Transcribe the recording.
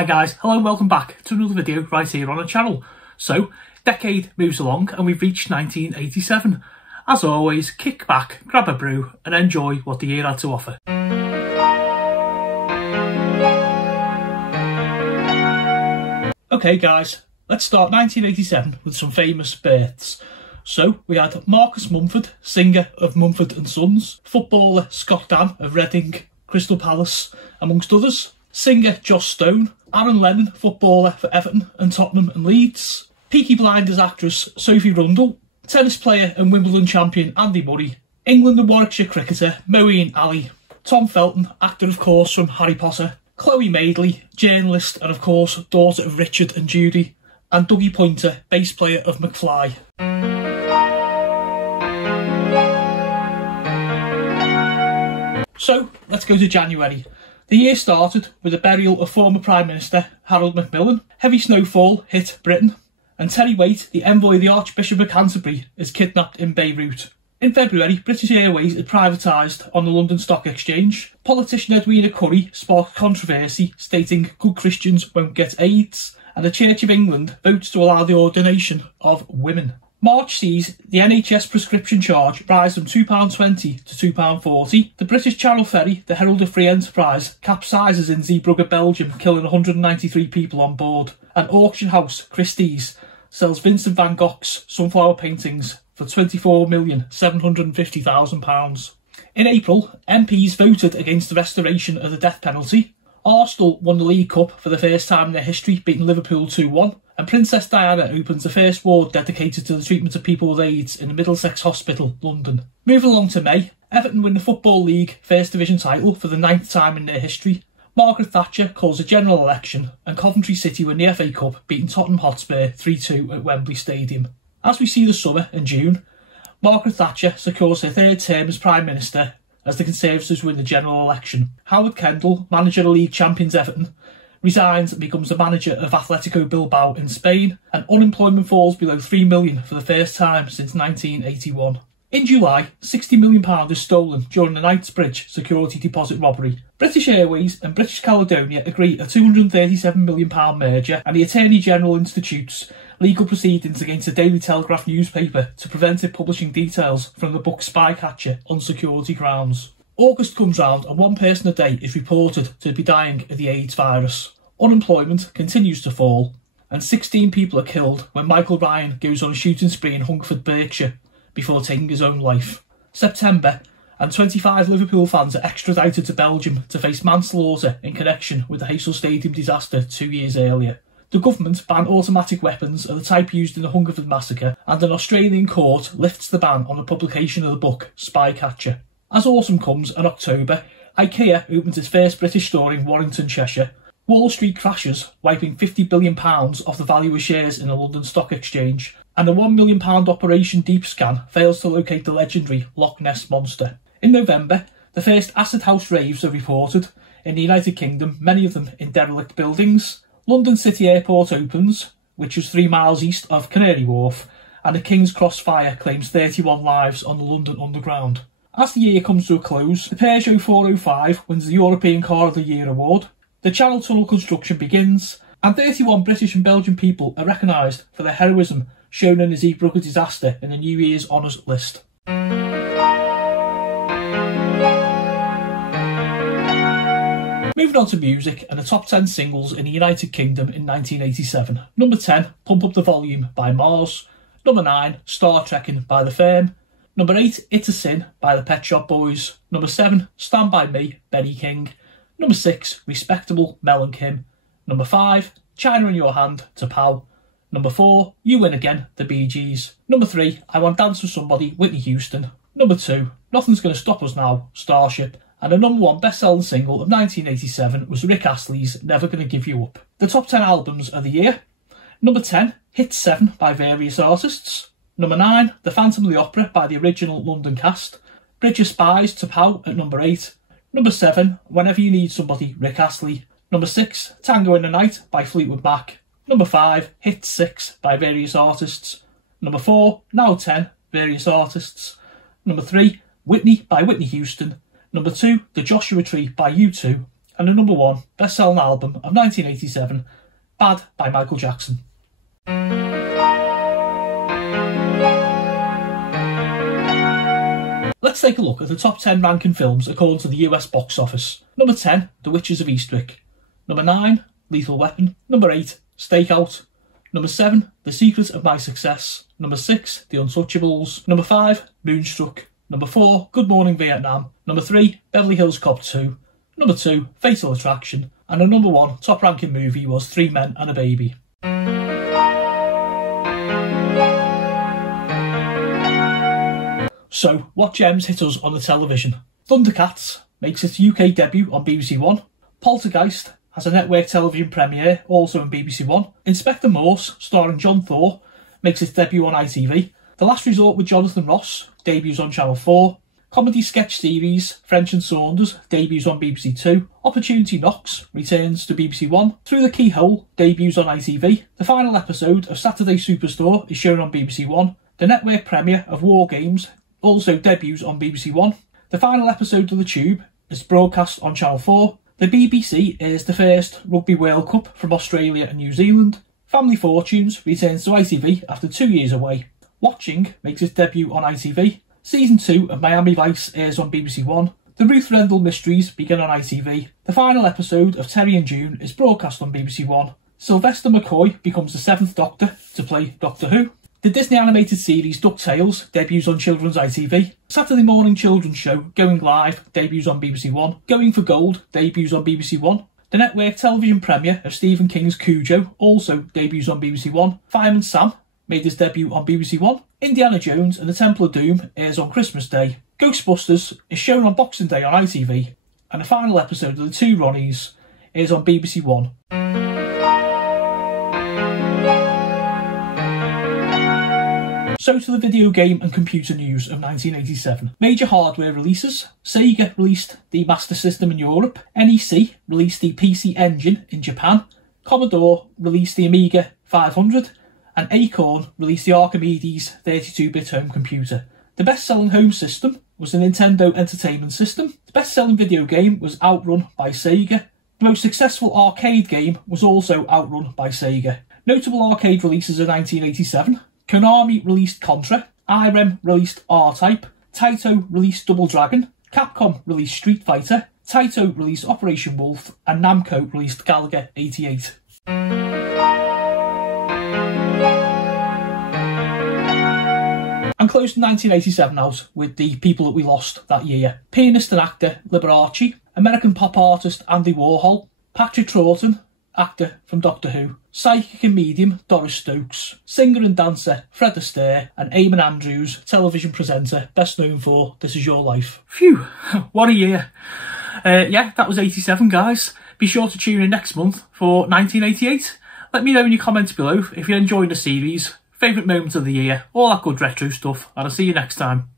Hi guys, hello and welcome back to another video right here on the channel. So, decade moves along and we've reached 1987. As always, kick back, grab a brew and enjoy what the year had to offer. Okay guys, let's start 1987 with some famous births. So, we had Marcus Mumford, singer of Mumford & Sons, footballer Scott Dann of Reading, Crystal Palace, amongst others, singer Joss Stone, Aaron Lennon, footballer for Everton and Tottenham and Leeds, Peaky Blinders actress Sophie Rundle, tennis player and Wimbledon champion Andy Murray, England and Warwickshire cricketer Moeen Ali, Tom Felton, actor of course from Harry Potter, Chloe Madeley, journalist and of course daughter of Richard and Judy, and Dougie Pointer, bass player of McFly. So, let's go to January. The year started with the burial of former Prime Minister Harold Macmillan, heavy snowfall hit Britain, and Terry Waite, the envoy of the Archbishop of Canterbury, is kidnapped in Beirut. In February, British Airways had privatised on the London Stock Exchange. Politician Edwina Currie sparked controversy, stating good Christians won't get AIDS, and the Church of England votes to allow the ordination of women. March sees the NHS prescription charge rise from £2.20 to £2.40. The British Channel ferry, the Herald of Free Enterprise, capsizes in Zeebrugge, Belgium, killing 193 people on board. An auction house, Christie's, sells Vincent van Gogh's sunflower paintings for £24,750,000. In April, MPs voted against the restoration of the death penalty. Arsenal won the League Cup for the first time in their history, beating Liverpool 2-1. And Princess Diana opens the first ward dedicated to the treatment of people with AIDS in the Middlesex Hospital, London. Moving along to May, Everton win the Football League First Division title for the 9th time in their history. Margaret Thatcher calls a general election and Coventry City win the FA Cup, beating Tottenham Hotspur 3-2 at Wembley Stadium. As we see the summer and June, Margaret Thatcher secures her third term as Prime Minister as the Conservatives win the general election. Howard Kendall, manager of league champions Everton, resigns and becomes the manager of Atletico Bilbao in Spain, and unemployment falls below 3 million for the first time since 1981. In July, £60 million is stolen during the Knightsbridge security deposit robbery. British Airways and British Caledonia agree a £237 million merger, and the Attorney General institutes legal proceedings against the Daily Telegraph newspaper to prevent it publishing details from the book Spycatcher on security grounds. August comes round and one person a day is reported to be dying of the AIDS virus. Unemployment continues to fall, and 16 people are killed when Michael Ryan goes on a shooting spree in Hungerford, Berkshire, before taking his own life. September, and 25 Liverpool fans are extradited to Belgium to face manslaughter in connection with the Heysel Stadium disaster 2 years earlier. The government ban automatic weapons of the type used in the Hungerford massacre, and an Australian court lifts the ban on the publication of the book Spycatcher. As autumn comes and October, IKEA opens its first British store in Warrington, Cheshire. Wall Street crashes, wiping £50 billion off the value of shares in the London Stock Exchange, and a £1 million Operation Deep Scan fails to locate the legendary Loch Ness Monster. In November, the first acid house raves are reported in the United Kingdom, many of them in derelict buildings. London City Airport opens, which was 3 miles east of Canary Wharf, and the King's Cross fire claims 31 lives on the London Underground. As the year comes to a close, the Peugeot 405 wins the European Car of the Year award, the Channel Tunnel construction begins, and 31 British and Belgian people are recognised for their heroism shown in the Zeebrugge disaster in the New Year's Honours list. Moving on to music and the top 10 singles in the United Kingdom in 1987. Number 10, Pump Up the Volume by Mars. Number 9, Star Trekking by The Firm. Number 8, It's a Sin by the Pet Shop Boys. Number 7, Stand By Me, Benny King. Number 6, Respectable, Mel and Kim. Number 5, China in Your Hand, T'Pau. Number 4, You Win Again, The Bee Gees. Number 3, I Want Dance With Somebody, Whitney Houston. Number 2, Nothing's Gonna Stop Us Now, Starship. And the number 1 best-selling single of 1987 was Rick Astley's Never Gonna Give You Up. The top 10 albums of the year. Number 10, Hit 7 by various artists. Number 9, The Phantom of the Opera by the original London cast. Bridge of Spies, T'Pau at number 8. Number 7, Whenever You Need Somebody, Rick Astley. Number 6, Tango in the Night by Fleetwood Mac. Number 5, Hit 6 by various artists. Number 4, Now 10, various artists. Number 3, Whitney by Whitney Houston. Number 2, The Joshua Tree by U2. and the number 1 best-selling album of 1987, Bad by Michael Jackson. Let's take a look at the top 10 ranking films according to the US box office. Number 10, The Witches of Eastwick. Number 9, Lethal Weapon. Number 8, Stakeout. Number 7, The Secret of My Success. Number 6, The Untouchables. Number 5, Moonstruck. Number 4, Good Morning Vietnam. Number 3, Beverly Hills Cop 2. Number 2, Fatal Attraction. And the number 1 top ranking movie was 3 Men and a Baby. So, what gems hit us on the television? Thundercats makes its UK debut on BBC One. Poltergeist has a network television premiere, also on BBC One. Inspector Morse, starring John Thor, makes its debut on ITV. The Last Resort with Jonathan Ross debuts on Channel 4. Comedy sketch series French and Saunders debuts on BBC Two. Opportunity Knocks returns to BBC One. Through the Keyhole debuts on ITV. The final episode of Saturday Superstore is shown on BBC One. The network premiere of War Games also debuts on BBC One. The final episode of The Tube is broadcast on Channel 4. The BBC airs the first Rugby World Cup from Australia and New Zealand. Family Fortunes returns to ITV after 2 years away. Watching makes its debut on ITV. Season 2 of Miami Vice airs on BBC One. The Ruth Rendell Mysteries begin on ITV. The final episode of Terry and June is broadcast on BBC One. Sylvester McCoy becomes the 7th Doctor to play Doctor Who. The Disney animated series DuckTales debuts on Children's ITV. Saturday morning children's show Going Live debuts on BBC One. Going for Gold debuts on BBC One. The network television premiere of Stephen King's Cujo also debuts on BBC One. Fireman Sam made his debut on BBC One. Indiana Jones and the Temple of Doom airs on Christmas Day. Ghostbusters is shown on Boxing Day on ITV. And the final episode of The Two Ronnies airs on BBC One. So to the video game and computer news of 1987. Major hardware releases. Sega released the Master System in Europe. NEC released the PC Engine in Japan. Commodore released the Amiga 500. And Acorn released the Archimedes 32-bit home computer. The best-selling home system was the Nintendo Entertainment System. The best-selling video game was Outrun by Sega. The most successful arcade game was also Outrun by Sega. Notable arcade releases of 1987. Konami released Contra, Irem released R-Type, Taito released Double Dragon, Capcom released Street Fighter, Taito released Operation Wolf, and Namco released Galaga 88. And closed 1987 out with the people that we lost that year. Pianist and actor Liberace, American pop artist Andy Warhol, Patrick Troughton, actor from Doctor Who, psychic and medium Doris Stokes, singer and dancer Fred Astaire, and Eamon Andrews, television presenter, best known for This Is Your Life. Phew, what a year. Yeah, that was 87, guys. Be sure to tune in next month for 1988. Let me know in your comments below if you're enjoying the series, favourite moment of the year, all that good retro stuff, and I'll see you next time.